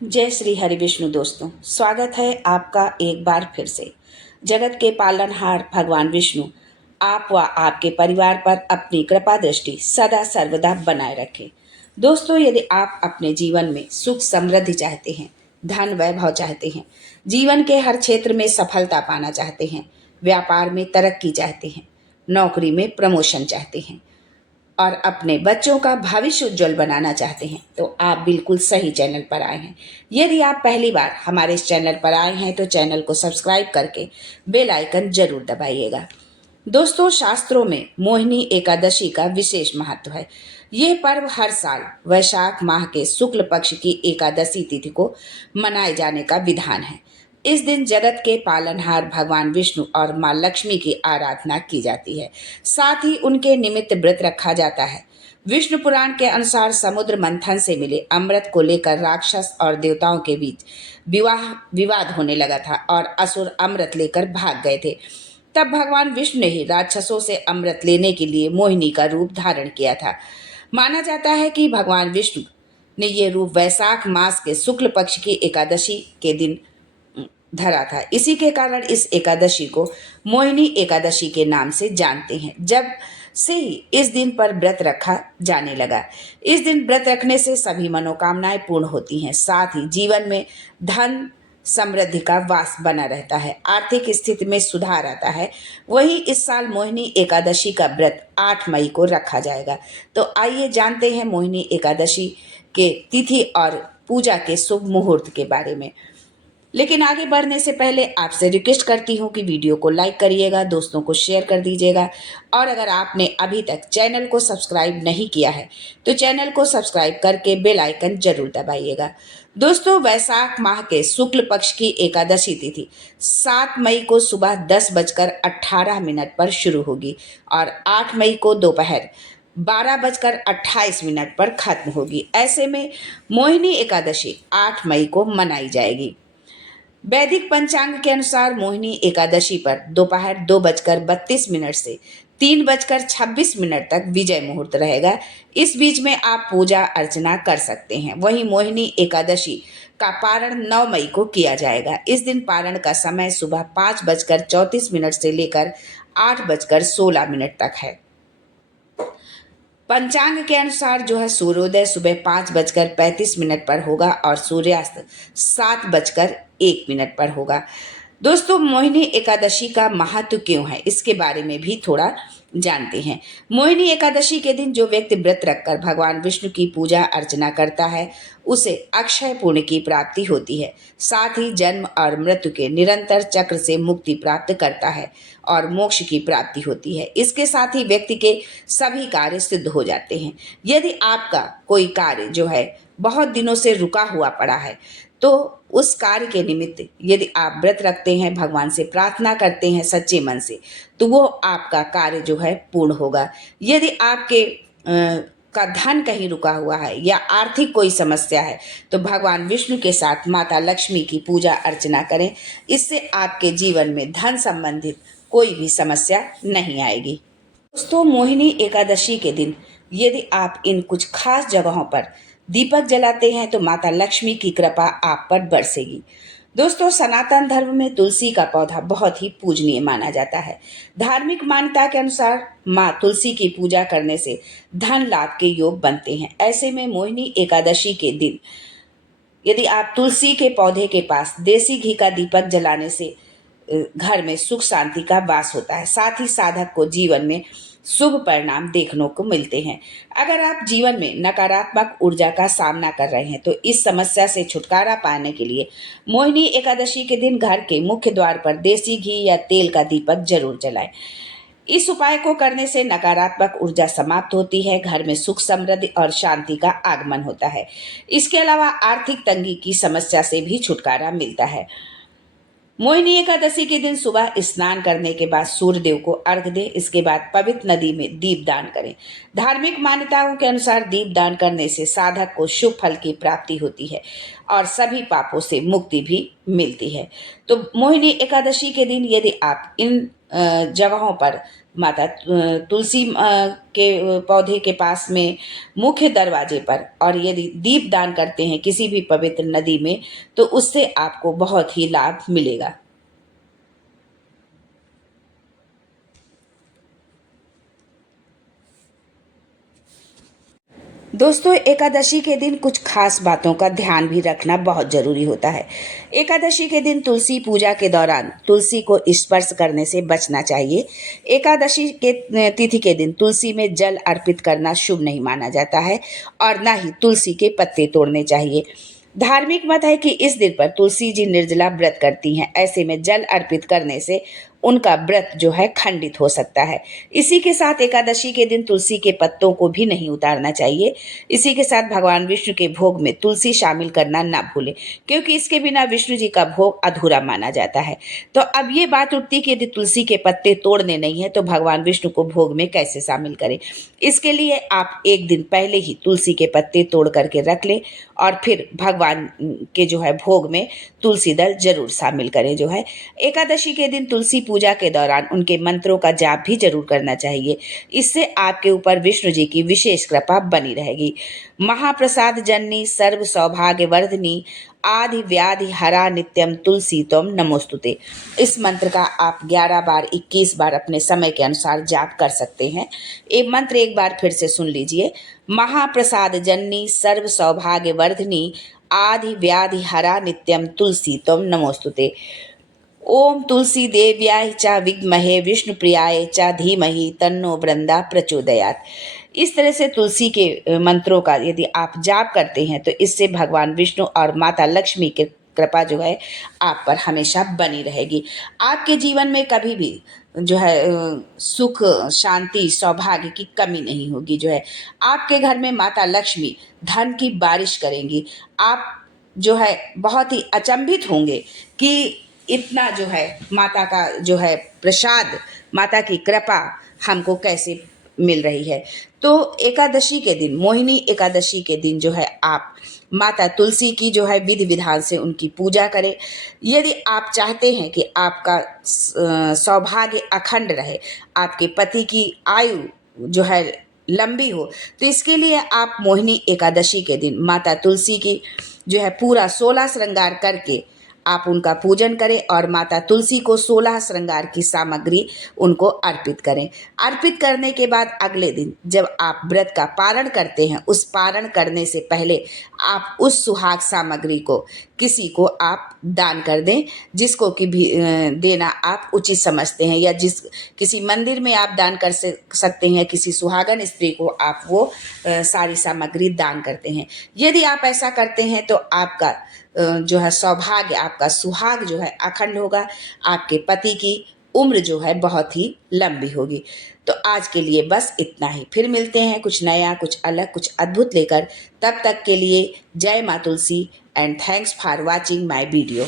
जय श्री हरि विष्णु। दोस्तों, स्वागत है आपका एक बार फिर से। जगत के पालनहार भगवान विष्णु आप व आपके परिवार पर अपनी कृपा दृष्टि सदा सर्वदा बनाए रखें। दोस्तों, यदि आप अपने जीवन में सुख समृद्धि चाहते हैं, धन वैभव चाहते हैं, जीवन के हर क्षेत्र में सफलता पाना चाहते हैं, व्यापार में तरक्की चाहते हैं, नौकरी में प्रमोशन चाहते हैं और अपने बच्चों का भविष्य उज्जवल बनाना चाहते हैं, तो आप बिल्कुल सही चैनल पर आए हैं। यदि आप पहली बार हमारे इस चैनल पर आए हैं तो चैनल को सब्सक्राइब करके बेल आइकन जरूर दबाइएगा। दोस्तों, शास्त्रों में मोहिनी एकादशी का विशेष महत्व है। यह पर्व हर साल वैशाख माह के शुक्ल पक्ष की एकादशी तिथि को मनाए जाने का विधान है। इस दिन जगत के पालनहार भगवान विष्णु और मां लक्ष्मी की आराधना की जाती है। साथ ही उनके निमित्त व्रत रखा जाता है। विष्णु पुराण के अनुसार समुद्र मंथन से मिले अमृत को लेकर राक्षस और देवताओं के बीच विवाद होने लगा था और असुर अमृत लेकर भाग गए थे। तब भगवान विष्णु ने ही राक्षसों से अमृत लेने के लिए मोहिनी का रूप धारण किया था। माना जाता है कि भगवान विष्णु ने यह रूप वैशाख मास के शुक्ल पक्ष की एकादशी के दिन धरा था। इसी के कारण इस एकादशी को मोहिनी एकादशी के नाम से जानते हैं। जब से ही इस दिन पर व्रत रखा जाने लगा। इस दिन व्रत रखने से सभी मनोकामनाएं पूर्ण होती हैं। साथ ही जीवन में धन समृद्धि का वास बना रहता है, आर्थिक स्थिति में सुधार आता है। वही इस साल मोहिनी एकादशी का व्रत 8 मई को रखा जाएगा। तो आइए जानते हैं मोहिनी एकादशी के तिथि और पूजा के शुभ मुहूर्त के बारे में। लेकिन आगे बढ़ने से पहले आपसे रिक्वेस्ट करती हूँ कि वीडियो को लाइक करिएगा, दोस्तों को शेयर कर दीजिएगा और अगर आपने अभी तक चैनल को सब्सक्राइब नहीं किया है तो चैनल को सब्सक्राइब करके बेल आइकन जरूर दबाइएगा। दोस्तों, वैशाख माह के शुक्ल पक्ष की एकादशी तिथि 7 मई को सुबह 10:18 पर शुरू होगी और 8 मई को दोपहर 12:28 पर खत्म होगी। ऐसे में मोहिनी एकादशी 8 मई को मनाई जाएगी। वैदिक पंचांग के अनुसार मोहिनी एकादशी पर दोपहर 2:32 से 3:26 तक विजय मुहूर्त रहेगा। इस बीच में आप पूजा अर्चना कर सकते हैं। वहीं मोहिनी एकादशी का पारण 9 मई को किया जाएगा। इस दिन पारण का समय सुबह 5:34 से लेकर 8:16 तक है। पंचांग के अनुसार जो है सूर्योदय सुबह 5:35 पर होगा और सूर्यास्त 7:01 पर होगा। दोस्तों, मोहिनी एकादशी का महत्व क्यों है, इसके बारे में भी थोड़ा जानते हैं। मोहिनी एकादशी के दिन जो व्यक्ति व्रत रखकर भगवान विष्णु की पूजा अर्चना करता है उसे अक्षय पुण्य की प्राप्ति होती है। साथ ही जन्म और मृत्यु के निरंतर चक्र से मुक्ति प्राप्त करता है और मोक्ष की प्राप्ति होती है। इसके साथ ही व्यक्ति के सभी कार्य सिद्ध हो जाते हैं। यदि आपका कोई कार्य जो है बहुत दिनों से रुका हुआ पड़ा है तो उस कार्य के निमित्त यदि आप व्रत रखते हैं, भगवान से प्रार्थना करते हैं सच्चे मन से, तो वो आपका कार्य जो है पूर्ण होगा। यदि आपके का धन कहीं रुका हुआ है या आर्थिक कोई समस्या है तो भगवान विष्णु के साथ माता लक्ष्मी की पूजा अर्चना करें। इससे आपके जीवन में धन संबंधित कोई भी समस्या नहीं आएगी। दोस्तों, मोहिनी एकादशी के दिन यदि आप इन कुछ खास जगहों पर दीपक जलाते हैं तो माता लक्ष्मी की कृपा आप पर बरसेगी। दोस्तों, सनातन धर्म में तुलसी का पौधा बहुत ही पूजनीय माना जाता है। धार्मिक मान्यता के अनुसार माँ तुलसी की पूजा करने से धन लाभ के योग बनते हैं। ऐसे में मोहिनी एकादशी के दिन यदि आप तुलसी के पौधे के पास देसी घी का दीपक जलाने से घर में सुख शांति का वास होता है। साथ ही साधक को जीवन में शुभ परिणाम देखने को मिलते हैं। अगर आप जीवन में नकारात्मक ऊर्जा का सामना कर रहे हैं तो इस समस्या से छुटकारा पाने के लिए मोहिनी एकादशी के दिन घर के मुख्य द्वार पर देसी घी या तेल का दीपक जरूर जलाएं। इस उपाय को करने से नकारात्मक ऊर्जा समाप्त होती है, घर में सुख समृद्धि और शांति का आगमन होता है। इसके अलावा आर्थिक तंगी की समस्या से भी छुटकारा मिलता है। मोहिनी एकादशी के दिन सुबह स्नान करने के बाद सूर्य देव को अर्घ्य दें। इसके बाद पवित्र नदी में दीप दान करें। धार्मिक मान्यताओं के अनुसार दीप दान करने से साधक को शुभ फल की प्राप्ति होती है और सभी पापों से मुक्ति भी मिलती है। तो मोहिनी एकादशी के दिन यदि आप इन जगहों पर माता तुलसी के पौधे के पास में, मुख्य दरवाजे पर, और यदि दीप दान करते हैं किसी भी पवित्र नदी में तो उससे आपको बहुत ही लाभ मिलेगा। दोस्तों, एकादशी के दिन कुछ खास बातों का ध्यान भी रखना बहुत जरूरी होता है। एकादशी के दिन तुलसी पूजा के दौरान तुलसी को स्पर्श करने से बचना चाहिए। एकादशी के तिथि के दिन तुलसी में जल अर्पित करना शुभ नहीं माना जाता है और ना ही तुलसी के पत्ते तोड़ने चाहिए। धार्मिक मत है कि इस दिन पर तुलसी जी निर्जला व्रत करती हैं। ऐसे में जल अर्पित करने से उनका व्रत जो है खंडित हो सकता है। इसी के साथ एकादशी के दिन तुलसी के पत्तों को भी नहीं उतारना चाहिए। इसी के साथ भगवान विष्णु के भोग में तुलसी शामिल करना ना भूलें, क्योंकि इसके बिना विष्णु जी का भोग अधूरा माना जाता है। तो अब ये बात उठती कि यदि तुलसी के पत्ते तोड़ने नहीं है तो भगवान विष्णु को भोग में कैसे शामिल करें। इसके लिए आप एक दिन पहले ही तुलसी के पत्ते तोड़ करके रख लें और फिर भगवान के जो है भोग में तुलसी दल जरूर शामिल करें। जो है एकादशी के दिन तुलसी पूजा के दौरान उनके मंत्रों का जाप भी जरूर करना चाहिए। इससे आपके ऊपर विष्णु जी की विशेष कृपा बनी रहेगी। महाप्रसाद जननी सर्व सौभाग्य वर्धनी आदि व्याधि हरा नित्यम तुलसी तम नमोस्तुते। इस मंत्र का आप 11 बार 21 बार अपने समय के अनुसार जाप कर सकते हैं। ये मंत्र एक बार फिर से सुन लीजिए। महाप्रसाद जननी सर्व सौभाग्य वर्धनी आदि व्याधि हरा नित्यम तुलसी तम नमोस्तुते। ओम तुलसी देव्याय च विद्महे विष्णुप्रियाय च धीमहि तन्नो बृंदा प्रचोदयात्। इस तरह से तुलसी के मंत्रों का यदि आप जाप करते हैं तो इससे भगवान विष्णु और माता लक्ष्मी की कृपा जो है आप पर हमेशा बनी रहेगी। आपके जीवन में कभी भी जो है सुख शांति सौभाग्य की कमी नहीं होगी। जो है आपके घर में माता लक्ष्मी धन की बारिश करेंगी। आप जो है बहुत ही अचंभित होंगे कि इतना जो है माता का जो है प्रसाद, माता की कृपा हमको कैसे मिल रही है। तो एकादशी के दिन, मोहिनी एकादशी के दिन जो है आप माता तुलसी की जो है विधि विधान से उनकी पूजा करें। यदि आप चाहते हैं कि आपका सौभाग्य अखंड रहे, आपके पति की आयु जो है लंबी हो, तो इसके लिए आप मोहिनी एकादशी के दिन माता तुलसी की जो है पूरा 16 श्रृंगार करके आप उनका पूजन करें और माता तुलसी को 16 श्रृंगार की सामग्री उनको अर्पित करें। अर्पित करने के बाद अगले दिन जब आप व्रत का पारण करते हैं, उस पारण करने से पहले आप उस सुहाग सामग्री को किसी को आप दान कर दें, जिसको कि भी देना आप उचित समझते हैं, या किसी मंदिर में आप दान कर सकते हैं। किसी सुहागन स्त्री को आप वो सारी सामग्री दान करते हैं। यदि आप ऐसा करते हैं तो आपका जो है सौभाग्य, आपका सुहाग जो है अखंड होगा। आपके पति की उम्र जो है बहुत ही लंबी होगी। तो आज के लिए बस इतना ही। फिर मिलते हैं कुछ नया, कुछ अलग, कुछ अद्भुत लेकर। तब तक के लिए जय माँ Tulsi and thanks for watching my video.